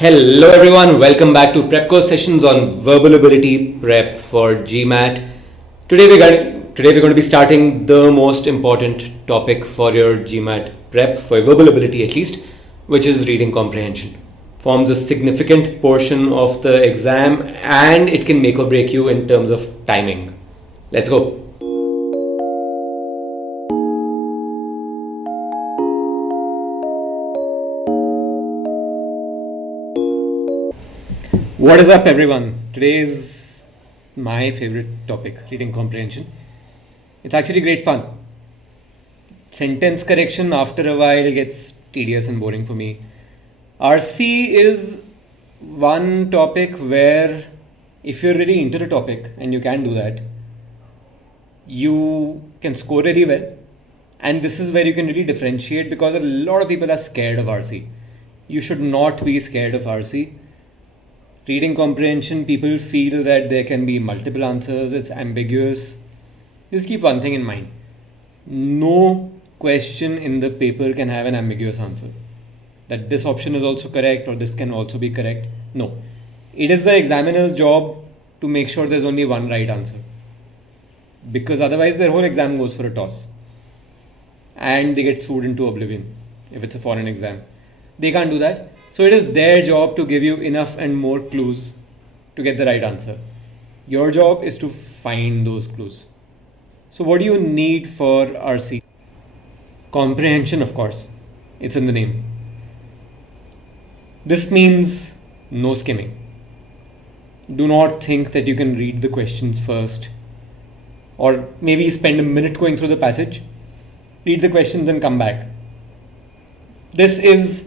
Hello everyone, welcome back to Prep Course sessions on verbal ability prep for GMAT. Today we're going to be starting the most important topic for your GMAT prep, for verbal ability at least, which is reading comprehension. Forms a significant portion of the exam and it can make or break you in terms of timing. Let's go. What is up everyone? Today is my favorite topic, reading comprehension. It's actually great fun. Sentence correction after a while gets tedious and boring for me. RC is one topic where if you're really into the topic, and you can do that, you can score really well. And this is where you can really differentiate, because a lot of people are scared of RC. You should not be scared of RC. Reading comprehension, people feel that there can be multiple answers, it's ambiguous. Just keep one thing in mind. No question in the paper can have an ambiguous answer. That this option is also correct or this can also be correct. No. It is the examiner's job to make sure there's only one right answer. Because otherwise their whole exam goes for a toss. And they get sued into oblivion if it's a foreign exam. They can't do that. So it is their job to give you enough and more clues to get the right answer. Your job is to find those clues. So what do you need for RC? Comprehension, of course. It's in the name. This means no skimming. Do not think that you can read the questions first, or maybe spend a minute going through the passage, read the questions and come back. This is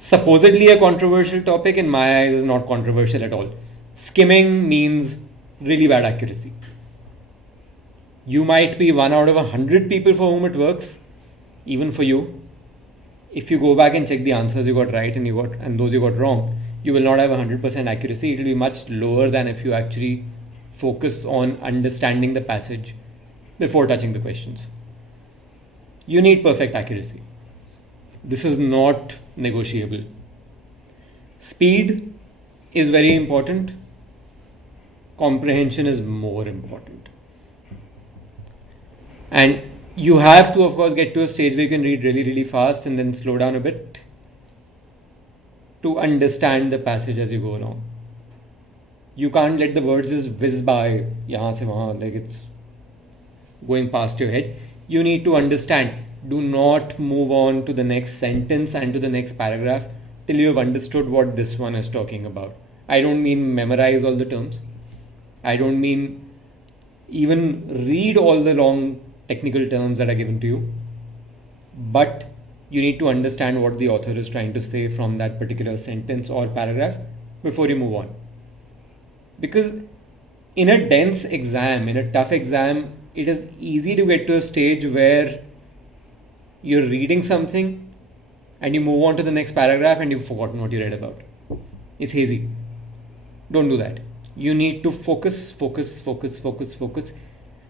supposedly a controversial topic. In my eyes, is not controversial at all. Skimming means really bad accuracy. You might be 1 out of 100 people for whom it works, even for you. If you go back and check the answers you got right and those you got wrong, you will not have 100% accuracy. It will be much lower than if you actually focus on understanding the passage before touching the questions. You need perfect accuracy. This is not negotiable. Speed is very important. Comprehension is more important. And you have to, of course, get to a stage where you can read really, really fast and then slow down a bit to understand the passage as you go along. You can't let the words just whiz by, yahan se wahan, like it's going past your head. You need to understand. Do not move on to the next sentence and to the next paragraph till you have understood what this one is talking about. I don't mean memorize all the terms. I don't mean even read all the long technical terms that are given to you. But you need to understand what the author is trying to say from that particular sentence or paragraph before you move on. Because in a dense exam, in a tough exam, it is easy to get to a stage where you're reading something and you move on to the next paragraph and you've forgotten what you read about. It's hazy. Don't do that. You need to focus.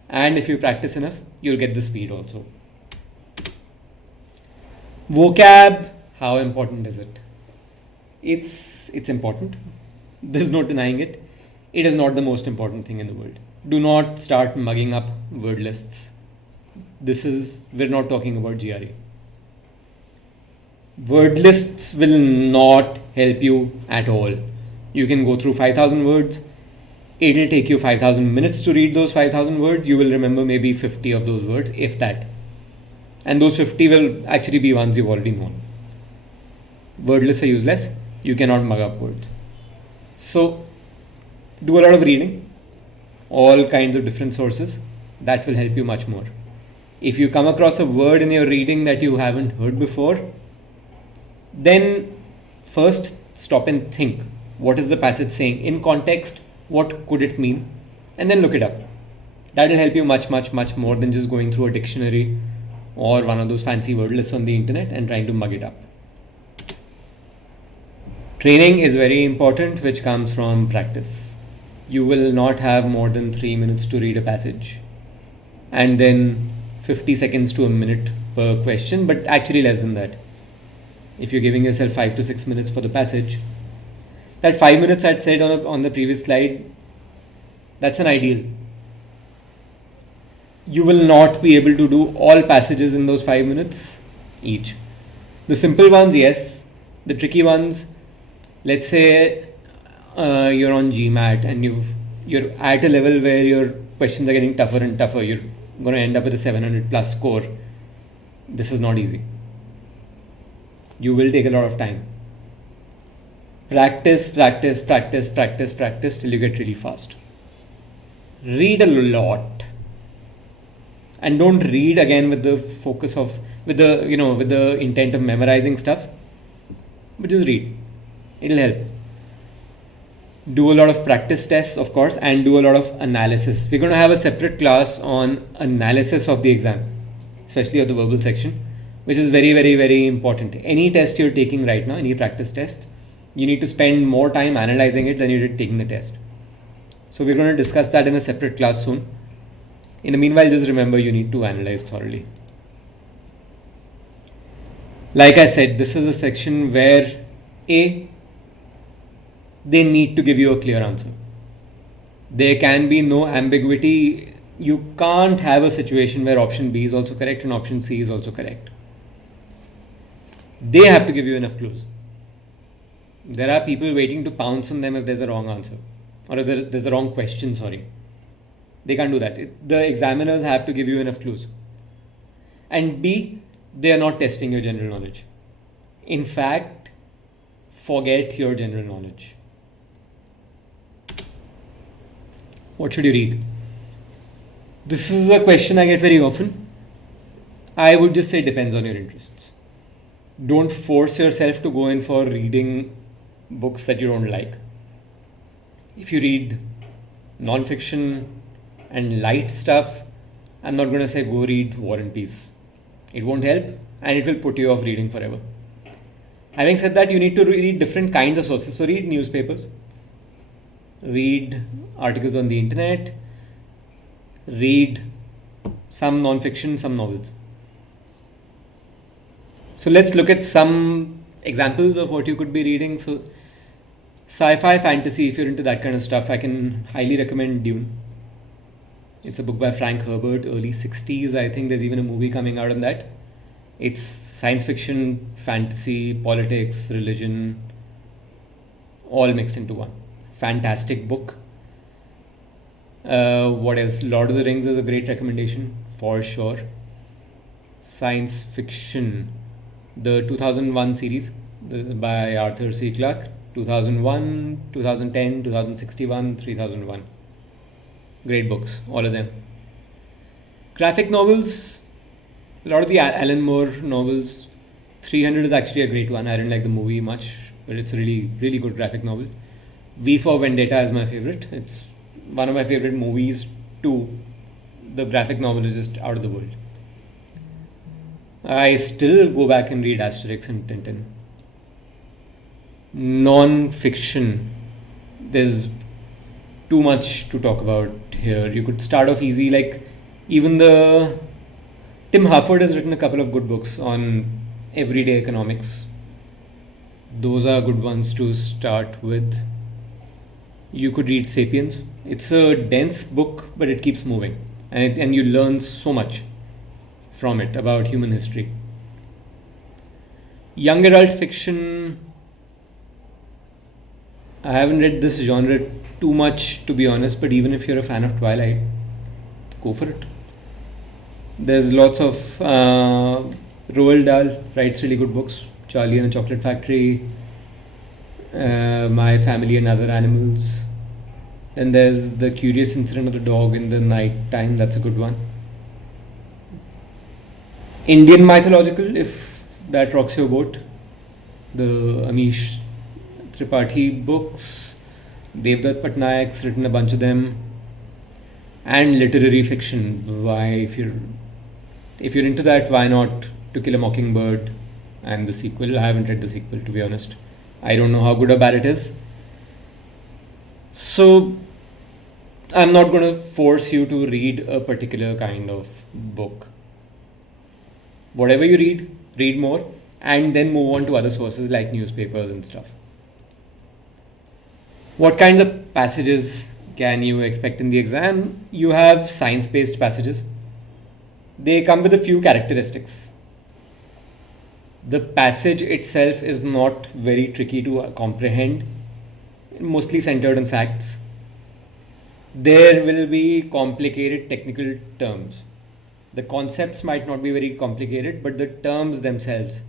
And if you practice enough, you'll get the speed also. Vocab, how important is it? It's important. There's no denying it. It is not the most important thing in the world. Do not start mugging up word lists. We're not talking about GRE. Word lists will not help you at all. You can go through 5,000 words. It'll take you 5,000 minutes to read those 5,000 words. You will remember maybe 50 of those words, if that. And those 50 will actually be ones you've already known. Word lists are useless. You cannot mug up words. So do a lot of reading, all kinds of different sources. That will help you much more. If you come across a word in your reading that you haven't heard before, then first stop and think. What is the passage saying? In context, what could it mean? And then look it up. That will help you much more than just going through a dictionary or one of those fancy word lists on the internet and trying to mug it up. Training is very important, which comes from practice. You will not have more than 3 minutes to read a passage. And then 50 seconds to a minute per question, but actually less than that. if you're giving yourself 5 to 6 minutes for the passage, that 5 minutes I'd said on the previous slide, that's an ideal. You will not be able to do all passages in those 5 minutes each. The simple ones, yes. The tricky ones, let's say you're on GMAT and you're at a level where your questions are getting tougher and tougher. You're going to end up with a 700 plus score. This is not easy. You will take a lot of time. Practice till you get really fast. Read a lot. And don't read again with the focus of, with the intent of memorizing stuff, but just read. It'll help. Do a lot of practice tests, of course, and do a lot of analysis. We're going to have a separate class on analysis of the exam, especially of the verbal section, which is very, very, very important. Any test you're taking right now, any practice tests, you need to spend more time analyzing it than you did taking the test. So we're going to discuss that in a separate class soon. In the meanwhile, just remember you need to analyze thoroughly. Like I said, this is a section where they need to give you a clear answer. There can be no ambiguity. You can't have a situation where option B is also correct and option C is also correct. They have to give you enough clues. There are people waiting to pounce on them if there's a wrong answer, or if there's a wrong question, sorry. They can't do that. The examiners have to give you enough clues. And B, they are not testing your general knowledge. In fact, forget your general knowledge. What should you read? This is a question I get very often. I would just say it depends on your interests. Don't force yourself to go in for reading books that you don't like. If you read non-fiction and light stuff, I'm not going to say go read War and Peace. It won't help and it will put you off reading forever. Having said that, you need to read different kinds of sources. So read newspapers, read articles on the internet, read some non-fiction, some novels. So let's look at some examples of what you could be reading. So sci-fi, fantasy, if you're into that kind of stuff, I can highly recommend Dune. It's a book by Frank Herbert, early 60s. I think there's even a movie coming out on that. It's science fiction, fantasy, politics, religion, all mixed into one. Fantastic book. What else? Lord of the Rings is a great recommendation for sure. Science fiction, the 2001 series by Arthur C. Clarke, 2001, 2010, 2061, 3001. Great books, all of them. Graphic novels, a lot of the Alan Moore novels. 300 is actually a great one. I didn't like the movie much, but it's a really, really good graphic novel. V for Vendetta is my favorite. It's one of my favorite movies too. The graphic novel is just out of the world. I still go back and read Asterix and Tintin. Non-fiction, there's too much to talk about here. You could start off easy, like even Tim Harford has written a couple of good books on everyday economics. Those are good ones to start with. You could read Sapiens. It's a dense book, but it keeps moving, and you learn so much from it about human history. Young adult fiction, I haven't read this genre too much, to be honest, but even if you're a fan of Twilight, go for it. There's lots of Roald Dahl writes really good books. Charlie and the Chocolate Factory, My Family and Other Animals. Then there's The Curious Incident of the Dog in the Night Time. That's a good one. Indian mythological, if that rocks your boat. The Amish Tripathi books. Devdutt Patnaik's written a bunch of them. And literary fiction. Why, if you're into that, why not To Kill a Mockingbird and the sequel? I haven't read the sequel, to be honest. I don't know how good or bad it is. So I'm not going to force you to read a particular kind of book. Whatever you read, read more. and then move on to other sources like newspapers and stuff. What kinds of passages can you expect in the exam? You have science-based passages. They come with a few characteristics. The passage itself is not very tricky to comprehend, mostly centered on facts. There will be complicated technical terms. The concepts might not be very complicated, but the terms themselves.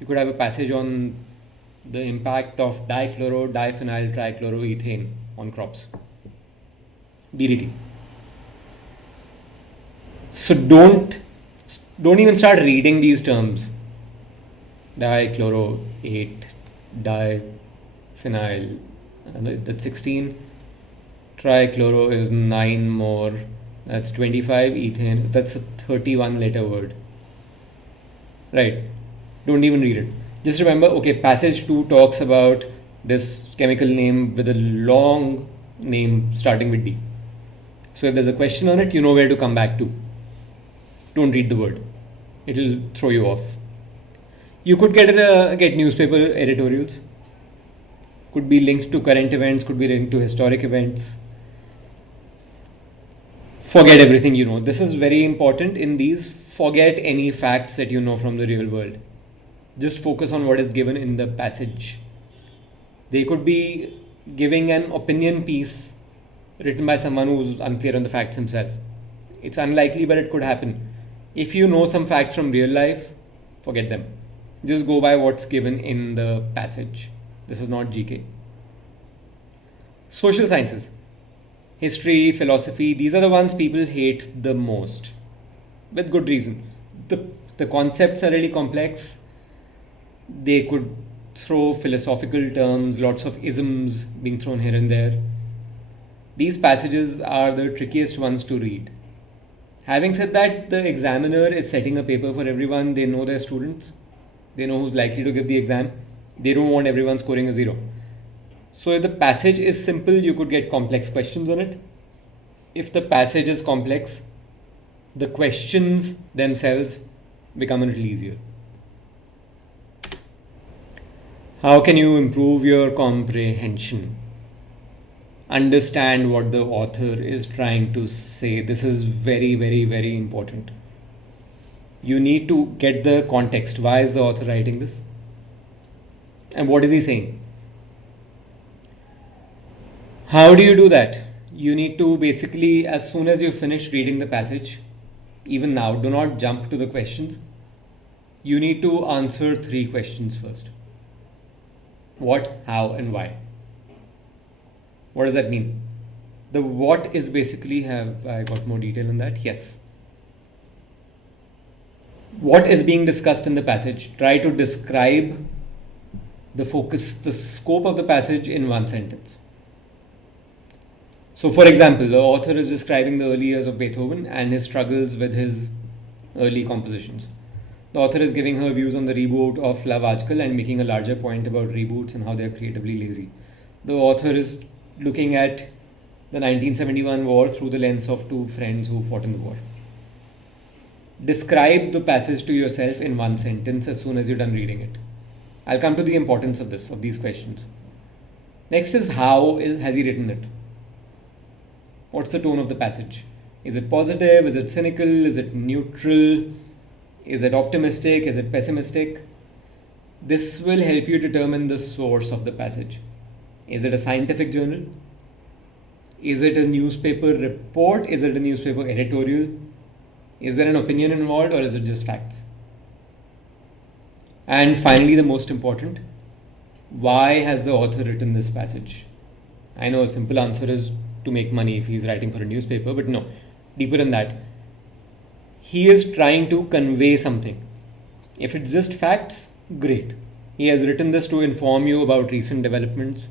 You could have a passage on the impact of dichloro, diphenyl, trichloroethane on crops. DDT. So don't even start reading these terms. Dichloro 8, diphenyl, that's 16. Trichloro is 9 more, that's 25. Ethane, that's a 31 letter word. Right, don't even read it. Just remember, okay, passage 2 talks about this chemical name with a long name starting with D. So if there's a question on it, you know where to come back to. Don't read the word. It'll throw you off. You could get newspaper editorials. Could be linked to current events, could be linked to historic events. Forget everything you know. This is very important in these. Forget any facts that you know from the real world. Just focus on what is given in the passage. They could be giving an opinion piece written by someone who's unclear on the facts himself. It's unlikely, but it could happen. If you know some facts from real life, forget them. Just go by what's given in the passage. This is not GK. Social sciences. History, philosophy, these are the ones people hate the most. With good reason. The concepts are really complex. They could throw philosophical terms, lots of isms being thrown here and there. These passages are the trickiest ones to read. Having said that, the examiner is setting a paper for everyone. They know their students. They know who's likely to give the exam. They don't want everyone scoring a 0. So if the passage is simple, you could get complex questions on it. If the passage is complex, the questions themselves become a little easier. How can you improve your comprehension? Understand what the author is trying to say. This is very, very, very important. You need to get the context. Why is the author writing this? And what is he saying? How do you do that? You need to basically, as soon as you finish reading the passage, even now, do not jump to the questions. You need to answer 3 questions first. What, how, and why. What does that mean? The what is basically, have I got more detail on that? Yes. What is being discussed in the passage? Try to describe the focus, the scope of the passage in 1 sentence. So for example, the author is describing the early years of Beethoven and his struggles with his early compositions. The author is giving her views on the reboot of Love Aajkal and making a larger point about reboots and how they are creatively lazy. The author is looking at the 1971 war through the lens of 2 friends who fought in the war. Describe the passage to yourself in 1 sentence as soon as you're done reading it. I'll come to the importance of these questions. Next is how has he written it? What's the tone of the passage? Is it positive? Is it cynical? Is it neutral? Is it optimistic? Is it pessimistic? This will help you determine the source of the passage. Is it a scientific journal? Is it a newspaper report? Is it a newspaper editorial? Is there an opinion involved, or is it just facts? And finally, the most important, why has the author written this passage? I know a simple answer is to make money if he's writing for a newspaper, but no, deeper than that. He is trying to convey something. If it's just facts, great. He has written this to inform you about recent developments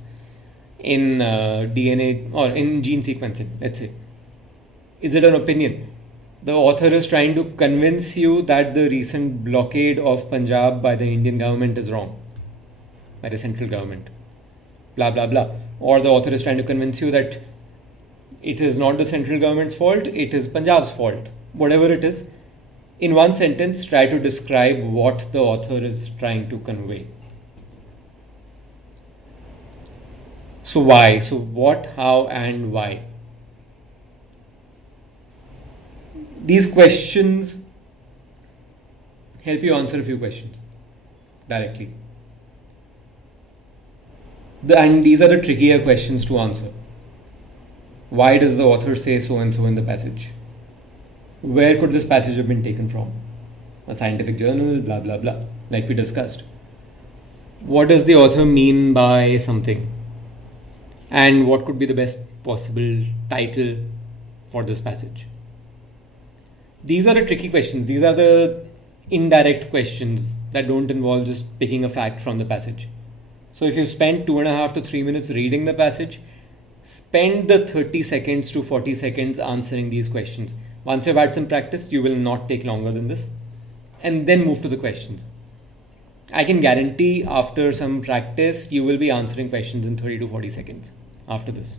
in DNA or in gene sequencing, let's say. Is it an opinion? The author is trying to convince you that the recent blockade of Punjab by the Indian government is wrong, by the central government, blah, blah, blah. Or the author is trying to convince you that it is not the central government's fault, it is Punjab's fault. Whatever it is, In one sentence, try to describe what the author is trying to convey. So why? So what, how, and why? These questions help you answer a few questions directly. And these are the trickier questions to answer. Why does the author say so and so in the passage? Where could this passage have been taken from? A scientific journal, blah, blah, blah, like we discussed. What does the author mean by something? And what could be the best possible title for this passage? These are the tricky questions. These are the indirect questions that don't involve just picking a fact from the passage. So if you spend 2.5 to 3 minutes reading the passage, spend the 30 seconds to 40 seconds answering these questions. Once you've had some practice, you will not take longer than this. And then move to the questions. I can guarantee after some practice, you will be answering questions in 30 to 40 seconds after this.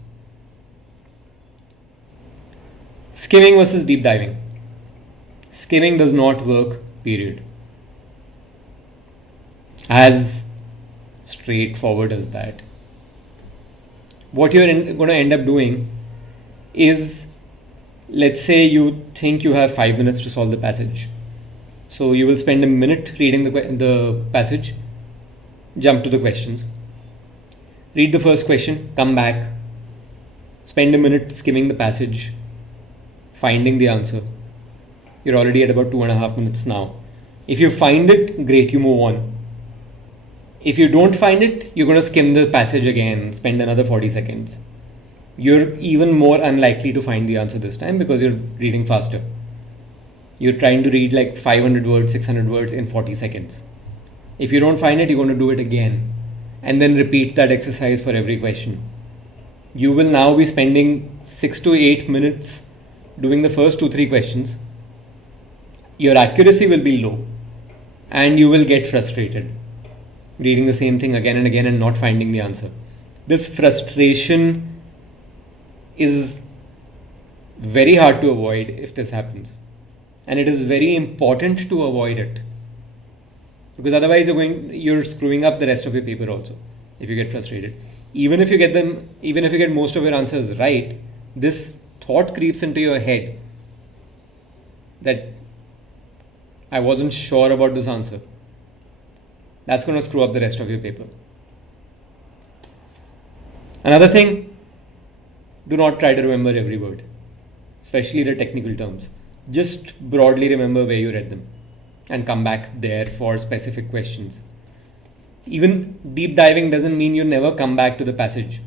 Skimming versus deep diving. Skimming does not work, period. As straightforward as that. What you're going to end up doing is, let's say you think you have 5 minutes to solve the passage. So you will spend a minute reading the passage, jump to the questions, read the first question, come back, spend a minute skimming the passage, finding the answer. You're already at about 2.5 minutes now. If you find it, great, you move on. If you don't find it, you're going to skim the passage again, spend another 40 seconds. You're even more unlikely to find the answer this time because you're reading faster. You're trying to read like 500 words, 600 words in 40 seconds. If you don't find it, you're going to do it again and then repeat that exercise for every question. You will now be spending 6 to 8 minutes doing the first 2-3 questions. Your accuracy will be low and you will get frustrated reading the same thing again and again and not finding the answer. This frustration is very hard to avoid if this happens. And it is very important to avoid it. Because otherwise you're screwing up the rest of your paper also if you get frustrated. Even if you get most of your answers right, this thought creeps into your head that I wasn't sure about this answer. That's going to screw up the rest of your paper. Another thing, do not try to remember every word, especially the technical terms. Just broadly remember where you read them and come back there for specific questions. Even deep diving doesn't mean you never come back to the passage.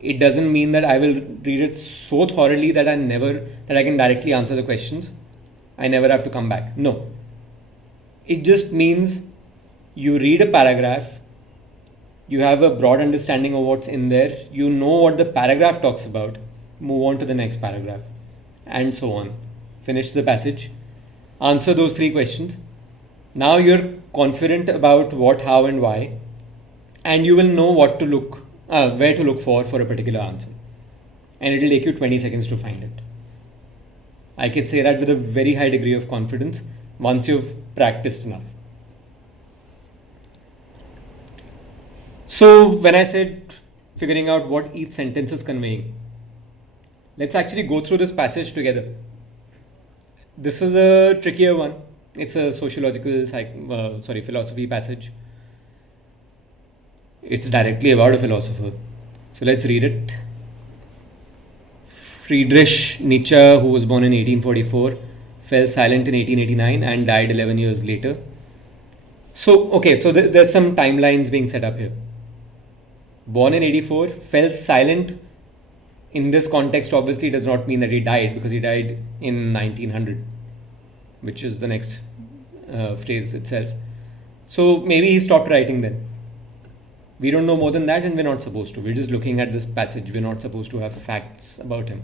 It doesn't mean that I will read it so thoroughly that I can directly answer the questions. I never have to come back. No. It just means you read a paragraph, you have a broad understanding of what's in there, you know what the paragraph talks about, move on to the next paragraph, and so on. Finish the passage, answer those 3 questions. Now you're confident about what, how, and why, and you will know where to look for a particular answer. And it will take you 20 seconds to find it. I can say that with a very high degree of confidence once you've practiced enough. So when I said figuring out what each sentence is conveying, let's actually go through this passage together. This is a trickier one. It's a philosophy passage. It's directly about a philosopher. So let's read it. Friedrich Nietzsche, who was born in 1844, fell silent in 1889 and died 11 years later. So there's some timelines being set up here. Born in 84, fell silent. In this context, obviously, does not mean that he died, because he died in 1900, which is the next phrase itself. So maybe he stopped writing then. We don't know more than that, and we're not supposed to. We're just looking at this passage. We're not supposed to have facts about him.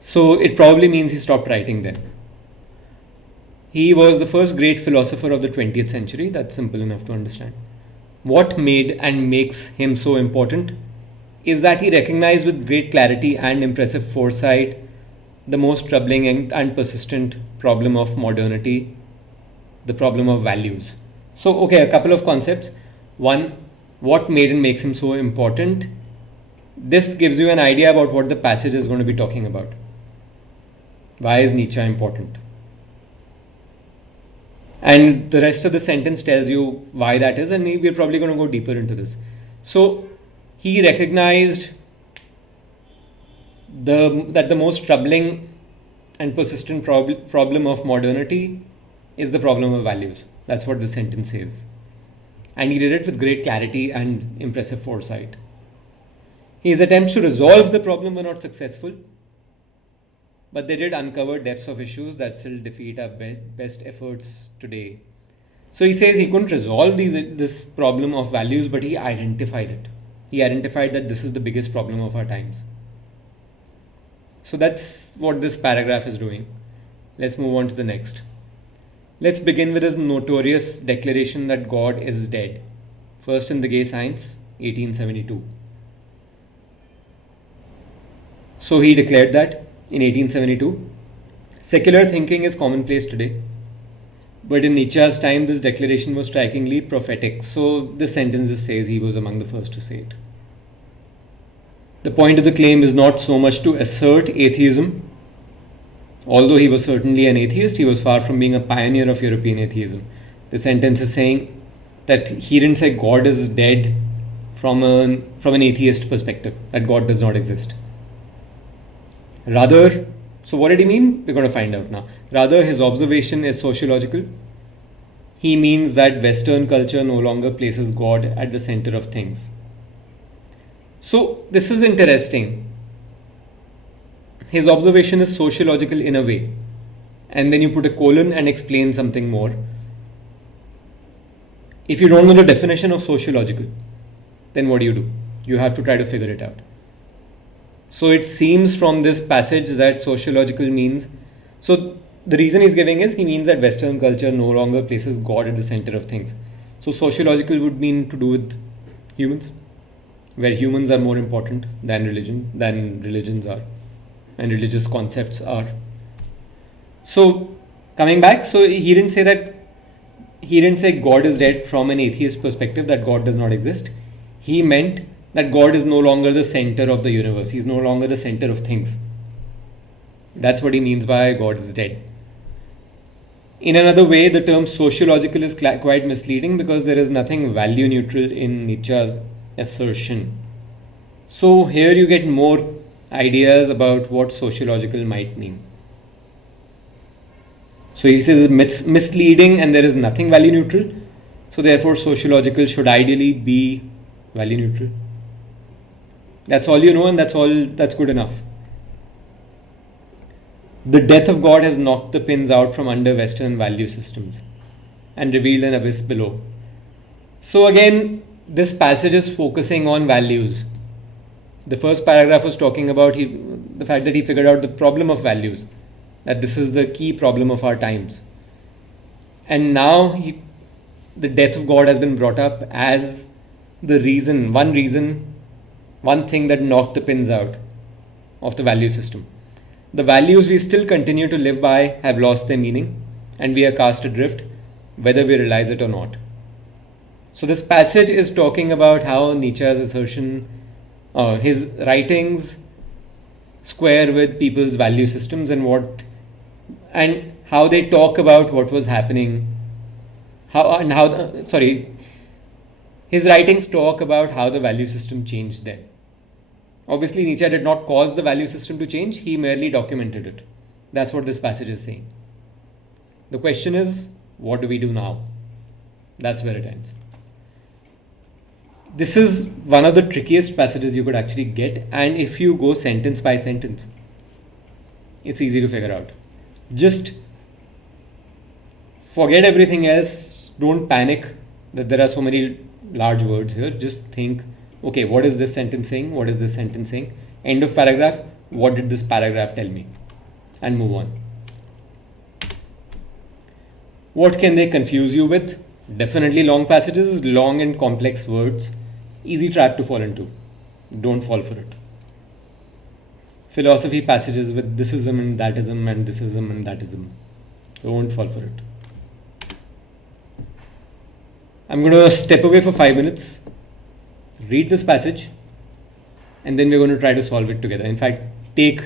So it probably means he stopped writing then. He was the first great philosopher of the 20th century. That's simple enough to understand. What made and makes him so important is that he recognized with great clarity and impressive foresight the most troubling and persistent problem of modernity, the problem of values. So, okay, a couple of concepts. One, what made and makes him so important. This gives you an idea about what the passage is going to be talking about. Why is Nietzsche important? And the rest of the sentence tells you why that is, and we're probably going to go deeper into this. So, he recognized that the most troubling and persistent problem of modernity is the problem of values. That's what the sentence says. And he did it with great clarity and impressive foresight. His attempts to resolve the problem were not successful, but they did uncover depths of issues that still defeat our best efforts today. So he says he couldn't resolve this problem of values, but he identified it. He identified that this is the biggest problem of our times. So that's what this paragraph is doing. Let's move on to the next. Let's begin with his notorious declaration that God is dead. First in the Gay Science, 1872. So he declared that in 1872. Secular thinking is commonplace today. But in Nietzsche's time, this declaration was strikingly prophetic. So this sentence just says he was among the first to say it. The point of the claim is not so much to assert atheism. Although he was certainly an atheist, he was far from being a pioneer of European atheism. The sentence is saying that he didn't say God is dead from an atheist perspective, that God does not exist. Rather, so what did he mean? We're going to find out now. Rather, his observation is sociological. He means that Western culture no longer places God at the center of things. So this is interesting. His observation is sociological in a way. And then you put a colon and explain something more. If you don't know the definition of sociological, then what do? You have to try to figure it out. So it seems from this passage that sociological means, so the reason he's giving is he means that Western culture no longer places God at the center of things. So sociological would mean to do with humans, where humans are more important than religions are, and religious concepts are. So coming back, so he didn't say God is dead from an atheist perspective, that God does not exist. He meant that God is no longer the center of the universe. He's no longer the center of things. That's what he means by God is dead. In another way, the term sociological is quite misleading because there is nothing value neutral in Nietzsche's assertion. So here you get more ideas about what sociological might mean. So he says it's misleading and there is nothing value neutral. So therefore sociological should ideally be value neutral. That's all you know, and that's good enough. The death of God has knocked the pins out from under Western value systems and revealed an abyss below. So again, this passage is focusing on values. The first paragraph was talking about the fact that he figured out the problem of values, that this is the key problem of our times. And now the death of God has been brought up as the one thing that knocked the pins out of the value system. The values we still continue to live by have lost their meaning, and we are cast adrift, whether we realize it or not. So this passage is talking about how Nietzsche's assertion, his writings square with people's value systems and how they talk about what was happening. His writings talk about how the value system changed then. Obviously, Nietzsche did not cause the value system to change, he merely documented it. That's what this passage is saying. The question is, what do we do now? That's where it ends. This is one of the trickiest passages you could actually get, and if you go sentence by sentence, it's easy to figure out. Just forget everything else, don't panic that there are so many large words here. Just think, okay, what is this sentence saying? What is this sentence saying? End of paragraph. What did this paragraph tell me? And move on. What can they confuse you with? Definitely long passages, long and complex words. Easy trap to fall into. Don't fall for it. philosophy passages with thisism and thatism and thisism and thatism. Don't fall for it. I'm going to step away for 5 minutes, read this passage, and then we're going to try to solve it together. In fact, take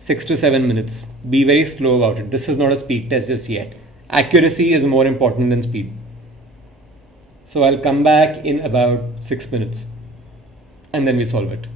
6 to 7 minutes. Be very slow about it. This is not a speed test just yet. Accuracy is more important than speed. So I'll come back in about 6 minutes and then we solve it.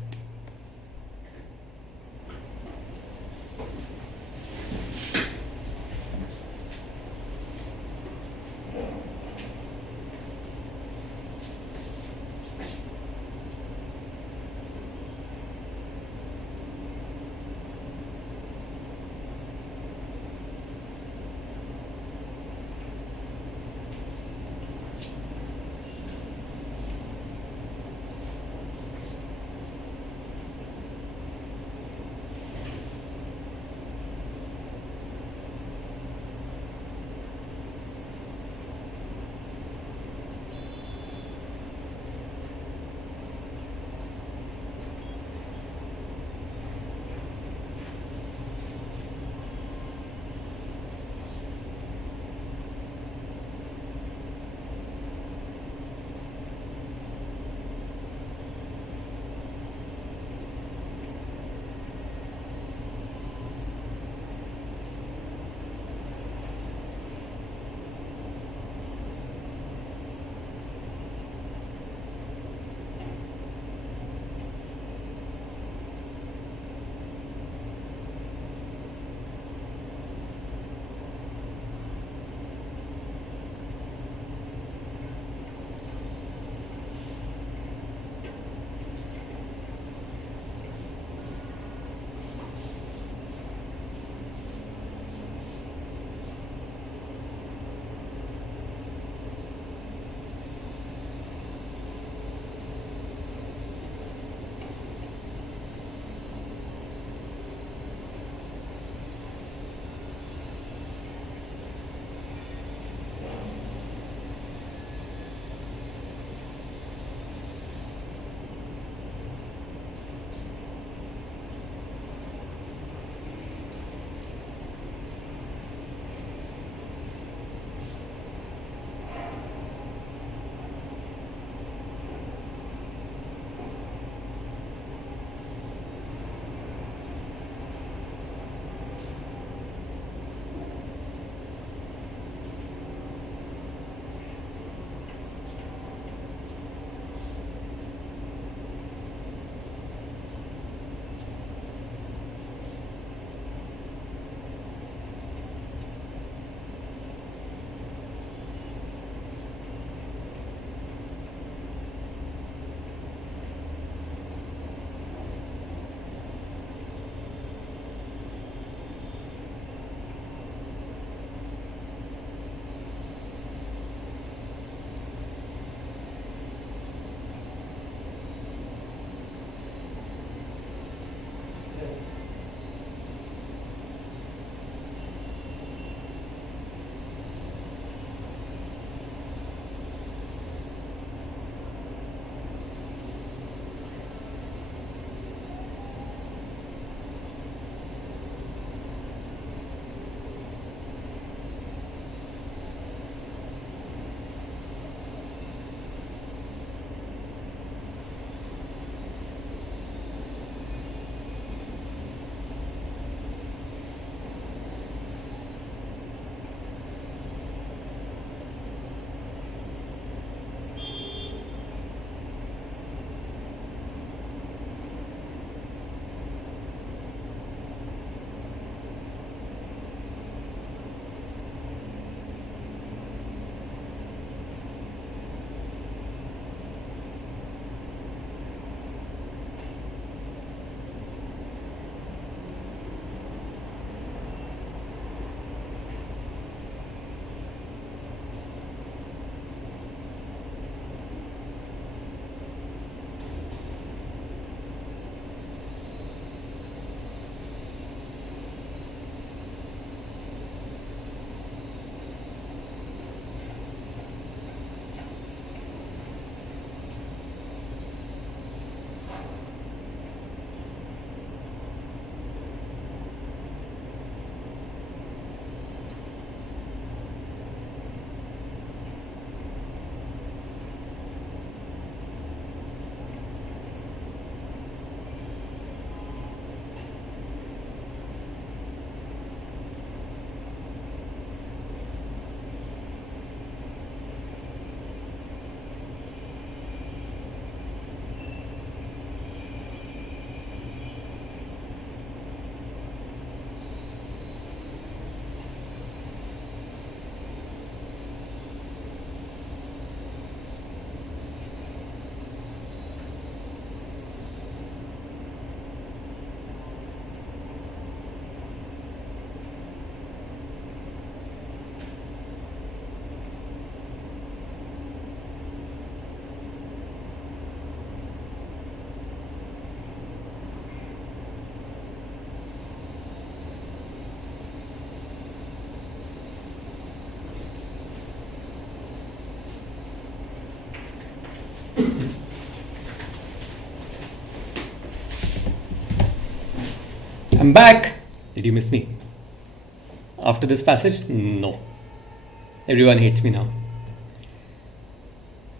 I'm back. Did you miss me? After this passage? No. Everyone hates me now.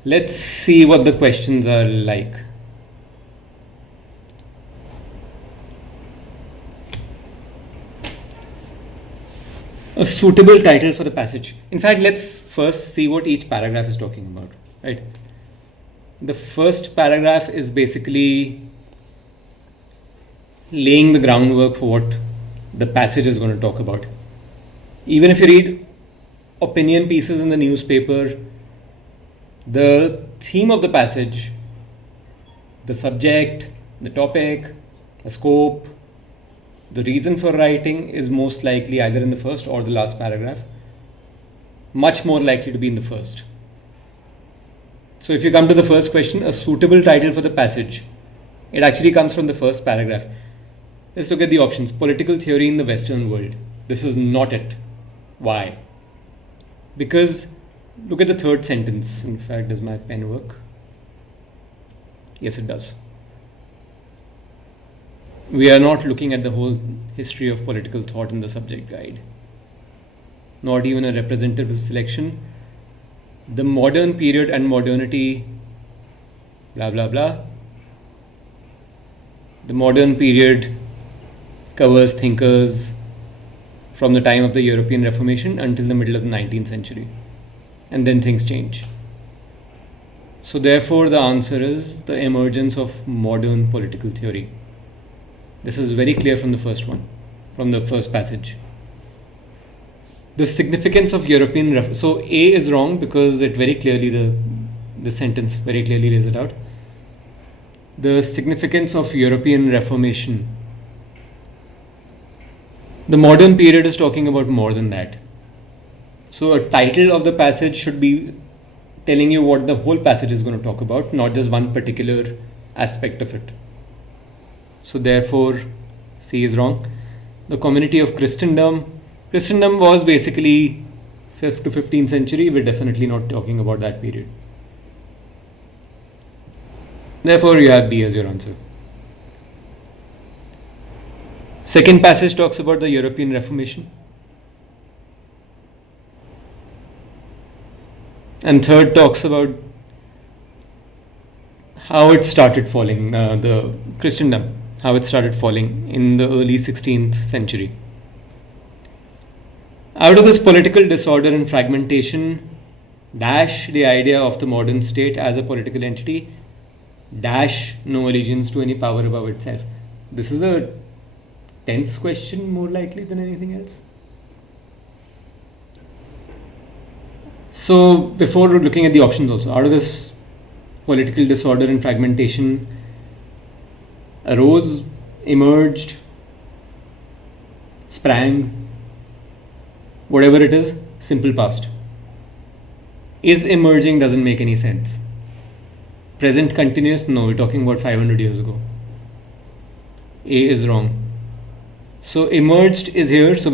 Let's see what the questions are like. A suitable title for the passage. In fact, let's first see what each paragraph is talking about, right? The first paragraph is basically laying the groundwork for what the passage is going to talk about. Even if you read opinion pieces in the newspaper, the theme of the passage, the subject, the topic, the scope, the reason for writing is most likely either in the first or the last paragraph. Much more likely to be in the first. So if you come to the first question, a suitable title for the passage, it actually comes from the first paragraph. Let's look at the options. Political theory in the Western world. This is not it. Why? Because look at the third sentence. In fact, does my pen work? Yes, it does. We are not looking at the whole history of political thought in the subject guide. Not even a representative selection. The modern period and modernity, blah, blah, blah. The modern period covers thinkers from the time of the European Reformation until the middle of the 19th century. And then things change. So therefore, the answer is the emergence of modern political theory. This is very clear from the first one, from the first passage. The significance of European so A is wrong because it very clearly, the sentence very clearly lays it out. The significance of European Reformation. The modern period is talking about more than that. So a title of the passage should be telling you what the whole passage is going to talk about, not just one particular aspect of it. So therefore, C is wrong. The community of Christendom. Christendom was basically 5th to 15th century. We're definitely not talking about that period. Therefore, you have B as your answer. Second passage talks about the European Reformation. And third talks about how it started falling, the Christendom, how it started falling in the early 16th century. Out of this political disorder and fragmentation, dash the idea of the modern state as a political entity, dash no allegiance to any power above itself. This is a tense question more likely than anything else. So before looking at the options also, out of this political disorder and fragmentation arose, emerged, sprang, whatever it is, simple past. Is emerging doesn't make any sense. Present continuous, no, we're talking about 500 years ago. A is wrong. So emerged is here, so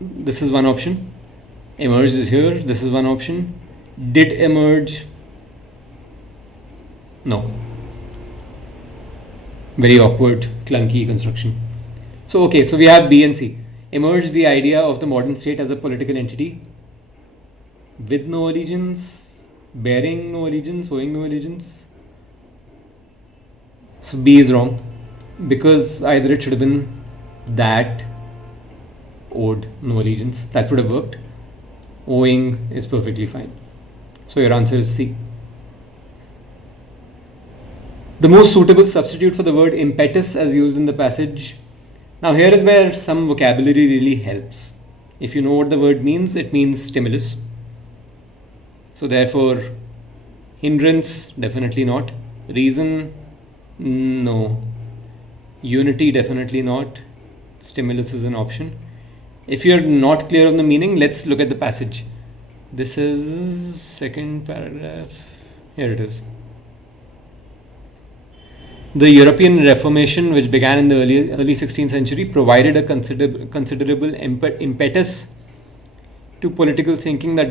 this is one option. Emerged is here, this is one option. Did emerge? No. Very awkward, clunky construction. So okay, so we have B and C. Emerged the idea of the modern state as a political entity with no allegiance, bearing no allegiance, owing no allegiance. So B is wrong because either it should have been that owed no allegiance, that would have worked. Owing is perfectly fine. So your answer is C. The most suitable substitute for the word impetus as used in the passage. Now here is where some vocabulary really helps. If you know what the word means, it means stimulus. So therefore, hindrance, definitely not. Reason, no. Unity, definitely not. Stimulus is an option. If you're not clear on the meaning, let's look at the passage. This is second paragraph. Here it is. The European Reformation, which began in the early 16th century, provided a considerable impetus to political thinking that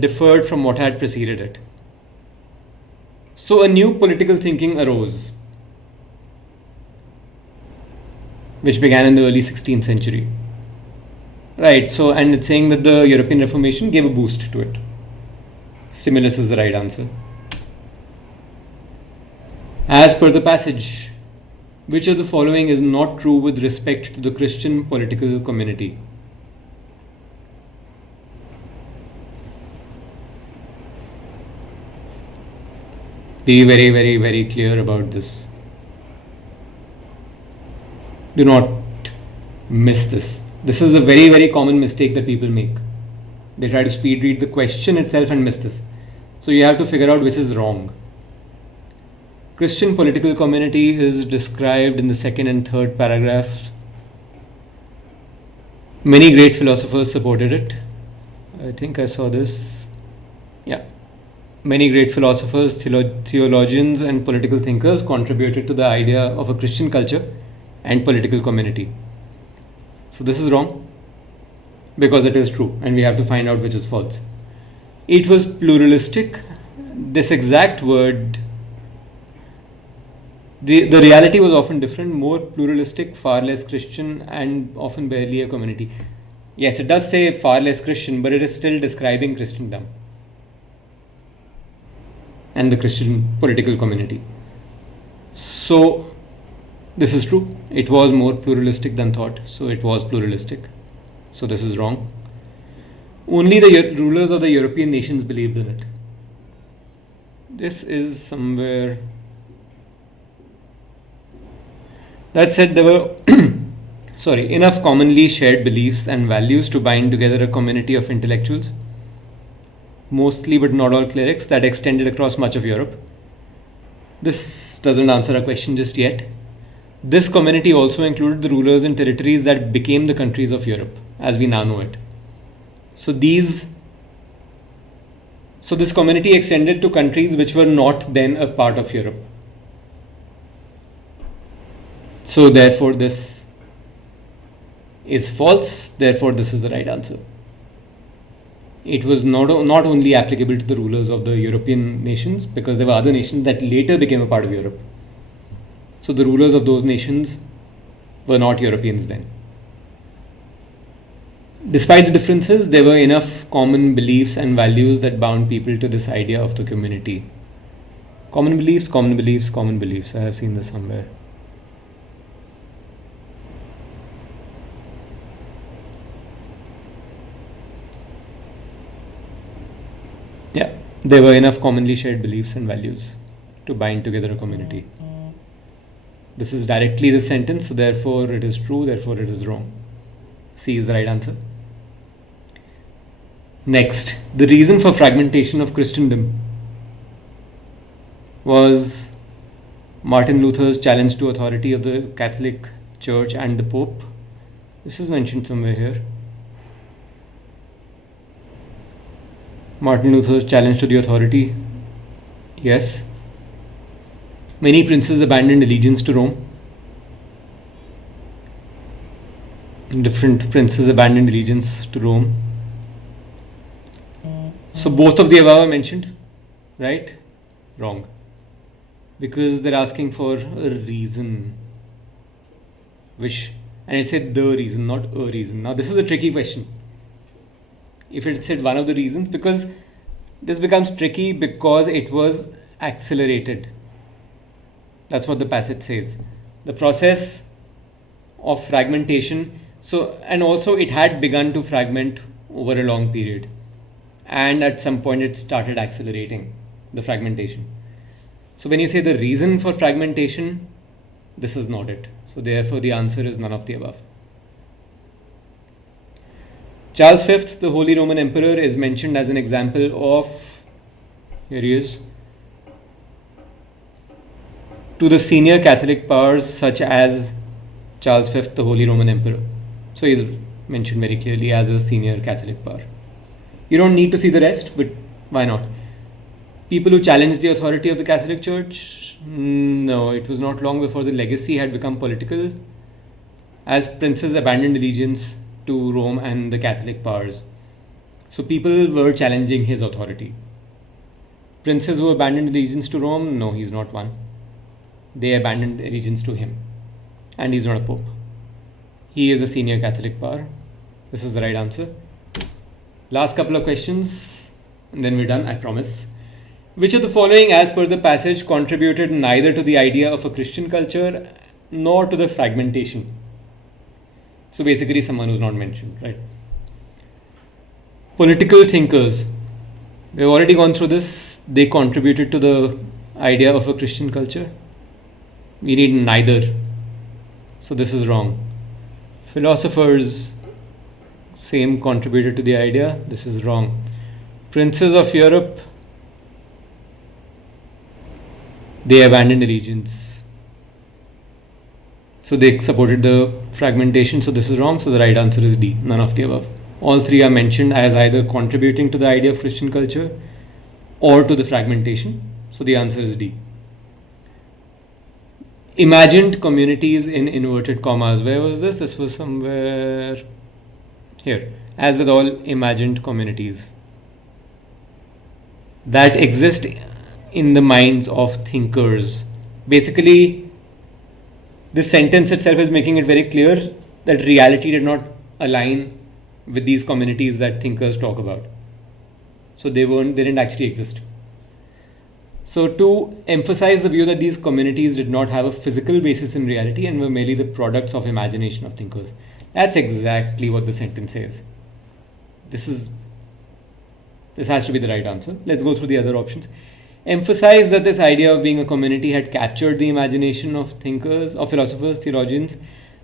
differed from what had preceded it. So a new political thinking arose. which began in the early 16th century. Right, so, and it's saying that the European Reformation gave a boost to it. Stimulus is the right answer. As per the passage, which of the following is not true with respect to the Christian political community? Be very, very, very clear about this. Do not miss this. This is a very, very common mistake that people make. They try to speed read the question itself and miss this. So you have to figure out which is wrong. Christian political community is described in the second and third paragraph. Many great philosophers supported it. I think I saw this. Yeah. Many great philosophers, theologians, and political thinkers contributed to the idea of a Christian culture and political community. So this is wrong because it is true, and we have to find out which is false. It was pluralistic. This exact word, the reality was often different, more pluralistic, far less Christian, and often barely a community. Yes, it does say far less Christian, but it is still describing Christendom and the Christian political community. So this is true. It was more pluralistic than thought, so it was pluralistic. So this is wrong. Only the rulers of the European nations believed in it. This is somewhere. That said, there were enough commonly shared beliefs and values to bind together a community of intellectuals, mostly but not all clerics, that extended across much of Europe. This doesn't answer our question just yet. This community also included the rulers in territories that became the countries of Europe, as we now know it. So this community extended to countries which were not then a part of Europe. So therefore this is false, therefore this is the right answer. It was not only applicable to the rulers of the European nations, because there were other nations that later became a part of Europe. So the rulers of those nations were not Europeans then. Despite the differences, there were enough common beliefs and values that bound people to this idea of the community. Common beliefs, common beliefs, common beliefs. I have seen this somewhere. Yeah, there were enough commonly shared beliefs and values to bind together a community. This is directly the sentence, so therefore it is true, therefore it is wrong. C is the right answer. Next, the reason for fragmentation of Christendom was Martin Luther's challenge to authority of the Catholic Church and the Pope. This is mentioned somewhere here. Martin Luther's challenge to the authority. Yes. Many princes abandoned allegiance to Rome. Different princes abandoned allegiance to Rome. So both of the above are mentioned, right? Wrong. Because they're asking for a reason. And it said the reason, not a reason. Now this is a tricky question. If it said one of the reasons, because this becomes tricky because it was accelerated. That's what the passage says. The process of fragmentation. And also it had begun to fragment over a long period. And at some point it started accelerating the fragmentation. So when you say the reason for fragmentation, this is not it. So therefore the answer is none of the above. Charles V, the Holy Roman Emperor, is mentioned as an example of, here he is, to the senior Catholic powers such as Charles V, the Holy Roman Emperor. So he is mentioned very clearly as a senior Catholic power. You don't need to see the rest, but why not? People who challenged the authority of the Catholic Church? No, it was not long before the legacy had become political, as princes abandoned allegiance to Rome and the Catholic powers. So people were challenging his authority. Princes who abandoned allegiance to Rome? No, he's not one. They abandoned allegiance to him. And he's not a pope. He is a senior Catholic power. This is the right answer. Last couple of questions and then we're done, I promise. Which of the following, as per the passage, contributed neither to the idea of a Christian culture nor to the fragmentation? So basically someone who's not mentioned, right? Political thinkers. We've already gone through this. They contributed to the idea of a Christian culture. We need neither. So this is wrong. Philosophers, same, contributed to the idea. This is wrong. Princes of Europe, they abandoned allegiance. So they supported the fragmentation. So this is wrong. So the right answer is D, none of the above. All three are mentioned as either contributing to the idea of Christian culture or to the fragmentation. So the answer is D. Imagined communities in inverted commas. Where was this? This was somewhere here. As with all imagined communities that exist in the minds of thinkers. Basically, this sentence itself is making it very clear that reality did not align with these communities that thinkers talk about. So they didn't actually exist. So to emphasize the view that these communities did not have a physical basis in reality and were merely the products of imagination of thinkers. That's exactly what the sentence says. This has to be the right answer. Let's go through the other options. Emphasize that this idea of being a community had captured the imagination of thinkers, of philosophers, theologians.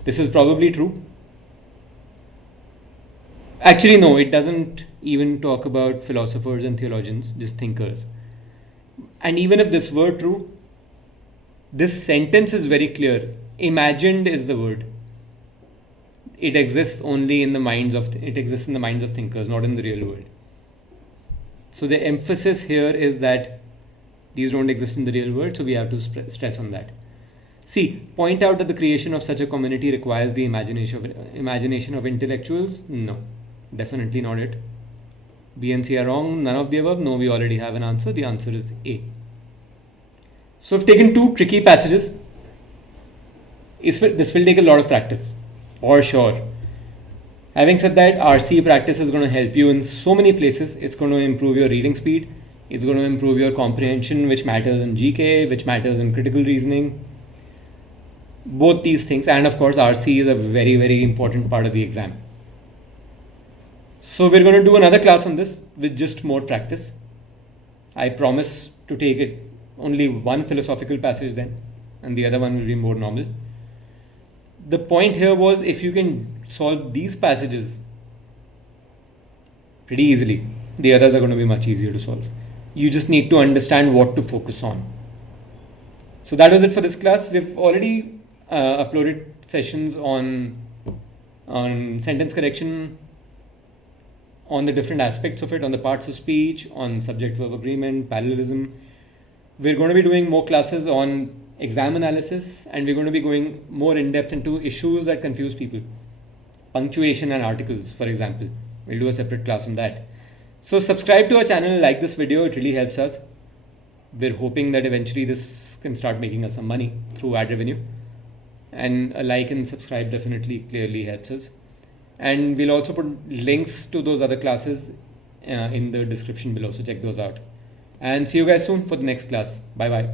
This is probably true. Actually, no, it doesn't even talk about philosophers and theologians, just thinkers. And even if this were true, this sentence is very clear. Imagined is the word. It exists only in the minds of thinkers, not in the real world. So the emphasis here is that these don't exist in the real world, so we have to stress on that. C. Point out that the creation of such a community requires the imagination of intellectuals. No, definitely not it. B and C are wrong. None of the above. No, we already have an answer. The answer is A. So I've taken two tricky passages. This will take a lot of practice, for sure. Having said that, RC practice is going to help you in so many places. It's going to improve your reading speed. It's going to improve your comprehension, which matters in GK, which matters in critical reasoning. Both these things. And of course, RC is a very, very important part of the exam. So we're going to do another class on this with just more practice. I promise to take it only one philosophical passage then, and the other one will be more normal. The point here was, if you can solve these passages pretty easily, the others are going to be much easier to solve. You just need to understand what to focus on. So that was it for this class. We've already uploaded sessions on sentence correction, on the different aspects of it, on the parts of speech, on subject-verb agreement, parallelism. We're going to be doing more classes on exam analysis, and we're going to be going more in depth into issues that confuse people. Punctuation and articles, for example. We'll do a separate class on that. So subscribe to our channel, like this video, it really helps us. We're hoping that eventually this can start making us some money through ad revenue. And a like and subscribe definitely clearly helps us. And we'll also put links to those other classes in the description below, so check those out. And see you guys soon for the next class. Bye bye.